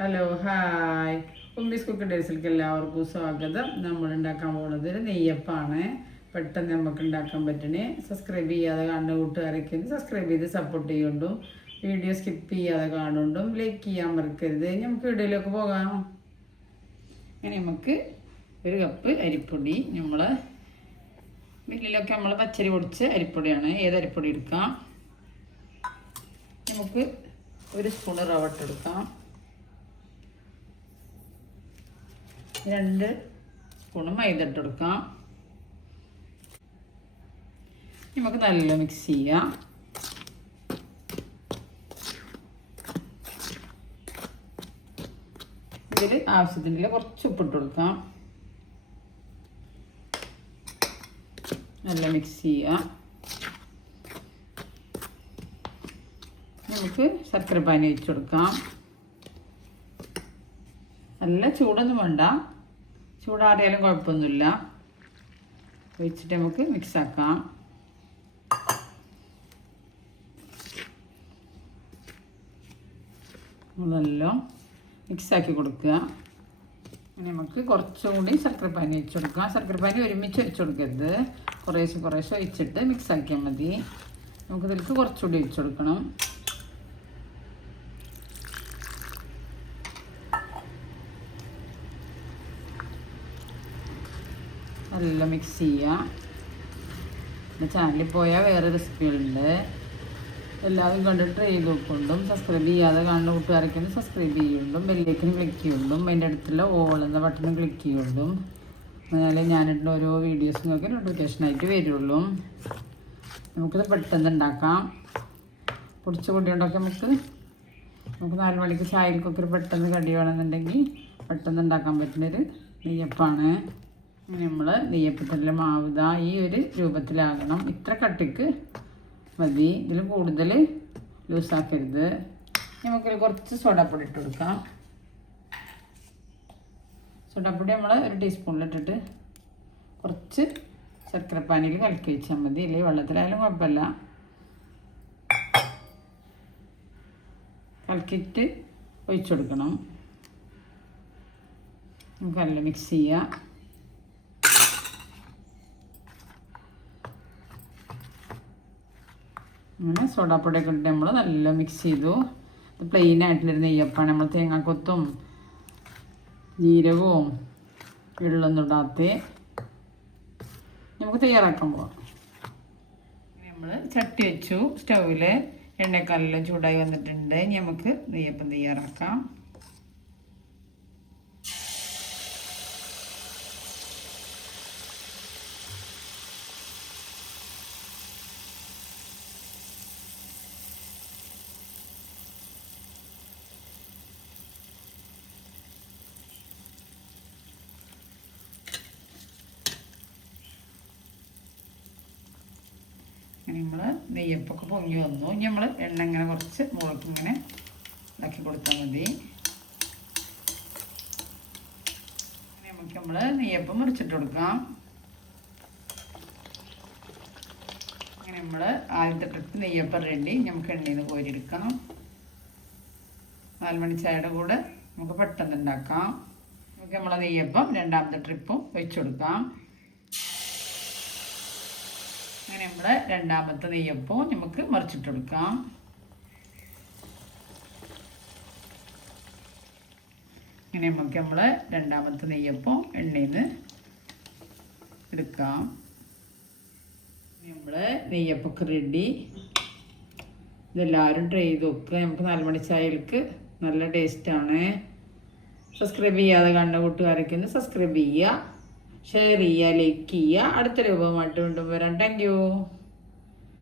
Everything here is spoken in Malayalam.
ഹലോ ഹായ് ഉമ്മീസ് കുക്ക് ഡേയ്സിലേക്ക് എല്ലാവർക്കും സ്വാഗതം. നമ്മൾ ഉണ്ടാക്കാൻ പോകുന്നത് ഒരു നെയ്യപ്പാണ്. പെട്ടെന്ന് നമുക്ക് ഉണ്ടാക്കാൻ പറ്റണേ. സബ്സ്ക്രൈബ് ചെയ്യാതെ കാണുന്ന കൂട്ടുകാരൊക്കെ സബ്സ്ക്രൈബ് ചെയ്ത് സപ്പോർട്ട് ചെയ്യുന്നുണ്ടും വീഡിയോ സ്കിപ്പ് ചെയ്യാതെ കാണുന്നുണ്ടും ലൈക്ക് ചെയ്യാൻ മറക്കരുത്. നമുക്ക് വീഡിയോയിലേക്ക് പോകാം. അങ്ങനെ നമുക്ക് ഒരു കപ്പ് അരിപ്പൊടി, നമ്മൾ മില്ലിലൊക്കെ നമ്മൾ പച്ചരി പൊടിച്ച് അരിപ്പൊടിയാണ്, ഏത് അരിപ്പൊടി എടുക്കാം. നമുക്ക് ഒരു സ്പൂണ് റവ ഇട്ടെടുക്കാം. 2 സ്പൂണ് മൈദ ഇട്ടെടുക്കാം. നമുക്ക് നല്ല മിക്സ് ചെയ്യാം. ഇതിൽ ആവശ്യത്തിനുള്ള കുറച്ച് ഉപ്പിട്ട് കൊടുക്കാം. നല്ല മിക്സ് ചെയ്യാം. നമുക്ക് ശർക്കരപ്പാനി ഒഴിച്ച് കൊടുക്കാം. നല്ല ചൂടൊന്നും വേണ്ട, ചൂടാറിയാലും കുഴപ്പമൊന്നുമില്ല. ഒഴിച്ചിട്ട് നമുക്ക് മിക്സാക്കാം. നല്ല മിക്സാക്കി കൊടുക്കുക. നമുക്ക് കുറച്ചുകൂടി ശർക്കരപ്പാനി ഒഴിച്ച് കൊടുക്കാം. ശർക്കരപ്പാനി ഒരുമിച്ച് ഒഴിച്ച് കൊടുക്കരുത്, കുറേശ്ശെ കുറേശ്ശെ ഒഴിച്ചിട്ട് മിക്സാക്കിയാൽ മതി. നമുക്കിതിലേക്ക് കുറച്ചുകൂടി ഒഴിച്ച് കൊടുക്കണം. നല്ല മിക്സ് ചെയ്യുക. എൻ്റെ ചാനലിൽ പോയാൽ വേറെ റെസിപ്പികളുണ്ട്, എല്ലാവരും കണ്ടിട്ട് ട്രൈ ചെയ്ത് നോക്കുന്നുണ്ടും. സബ്സ്ക്രൈബ് ചെയ്യാതെ കാണുന്ന കൂട്ടുകാരൊക്കെ സബ്സ്ക്രൈബ് ചെയ്യുന്നുണ്ടും ബെല്ലേക്കിന് ക്ലിക്ക് ചെയ്യുന്നുണ്ടും അതിൻ്റെ അടുത്തുള്ള ഓൾ എന്ന ബട്ടൺ ക്ലിക്ക് ചെയ്യുന്നുണ്ടും. എന്നാലേ ഞാനിട്ടുള്ള ഓരോ വീഡിയോസ് നിങ്ങൾക്ക് നോട്ടിഫിക്കേഷനായിട്ട് വരുള്ളൂ. നമുക്കിത് പെട്ടെന്ന് ഉണ്ടാക്കാം. പൊടിച്ച പൊടി കൊണ്ടൊക്കെ നമുക്ക് 4 മണിക്ക് ചായക്കൊക്കെ ഒരു പെട്ടെന്ന് കടി വേണമെന്നുണ്ടെങ്കിൽ പെട്ടെന്ന് ഉണ്ടാക്കാൻ പറ്റുന്നൊരു നെയ്യപ്പാണ്. നമ്മൾ നെയ്യപ്പത്തിൻ്റെ മാവ് ഈ ഒരു രൂപത്തിലാകണം. ഇത്ര കട്ടിക്ക് മതി, ഇതിൽ കൂടുതൽ ലൂസാക്കരുത്. നമുക്കിൽ കുറച്ച് സോഡാപ്പൊടി ഇട്ട് കൊടുക്കാം. സോഡാപ്പൊടി നമ്മൾ 1 ടീസ്പൂണിലിട്ടിട്ട് കുറച്ച് ശർക്കരപ്പാനിയിൽ കലക്കി വെച്ചാൽ മതി, ഇല്ലെങ്കിൽ വെള്ളത്തിലായാലും കുഴപ്പമില്ല. കലക്കിയിട്ട് ഒഴിച്ചു കൊടുക്കണം. നമുക്ക് നല്ല മിക്സ് ചെയ്യാം. അങ്ങനെ സോഡാപ്പൊടിയൊക്കെ ഇട്ട് നമ്മൾ നല്ല മിക്സ് ചെയ്തു. ഇത് പ്ലെയിൻ ആയിട്ടുള്ളൊരു നെയ്യപ്പാണ്. നമ്മൾ തേങ്ങാക്കൊത്തും ജീരകവും വെള്ളമൊന്നും ഇടാത്ത നമുക്ക് തയ്യാറാക്കാൻ പോവാം. നമ്മൾ ചട്ടി വെച്ചു, സ്റ്റൗവിൽ എണ്ണക്കാലെല്ലാം ചൂടായി വന്നിട്ടുണ്ട്. ഇനി നമുക്ക് നെയ്യപ്പം തയ്യാറാക്കാം. നമ്മൾ നെയ്യപ്പൊക്കെ പൊങ്ങി വന്നു. ഇനി നമ്മൾ എണ്ണ ഇങ്ങനെ കുറച്ച് മുളക് ഇങ്ങനെ ഇതാക്കി കൊടുത്താൽ മതി. നമുക്ക് നമ്മൾ നെയ്യപ്പം മുറിച്ചിട്ട് കൊടുക്കാം. അങ്ങനെ നമ്മൾ ആദ്യത്തെ ട്രിപ്പ് നെയ്യപ്പം റെഡി. നമുക്ക് എണ്ണയിൽ നിന്ന് കോരിയെടുക്കാം. 4 മണി ചായയുടെ കൂടെ നമുക്ക് പെട്ടെന്ന് ഉണ്ടാക്കാം. നമുക്ക് നമ്മളെ നെയ്യപ്പം രണ്ടാമത്തെ ട്രിപ്പും വെച്ച് കൊടുക്കാം. അങ്ങനെ നമ്മുടെ രണ്ടാമത്തെ നെയ്യപ്പവും നമുക്ക് മറിച്ചിട്ടെടുക്കാം. ഇങ്ങനെ നമുക്ക് നമ്മളെ രണ്ടാമത്തെ നെയ്യപ്പം എണ്ണയിൽ നിന്ന് എടുക്കാം. നമ്മളെ നെയ്യപ്പൊക്കെ റെഡി. ഇതെല്ലാവരും ട്രൈ ചെയ്ത് നോക്കുക. നമുക്ക് 4 മണി ചായയിലേക്ക് നല്ല ടേസ്റ്റാണ്. സബ്സ്ക്രൈബ് ചെയ്യാതെ കാണുന്ന കൂട്ടുകാരൊക്കെ ഒന്ന് സബ്സ്ക്രൈബ് ചെയ്യുക, ഷെയർ ചെയ്യുക, ലൈക്ക് ചെയ്യുക. അടുത്ത രൂപമായിട്ട് വീണ്ടും വരാം. Thank you.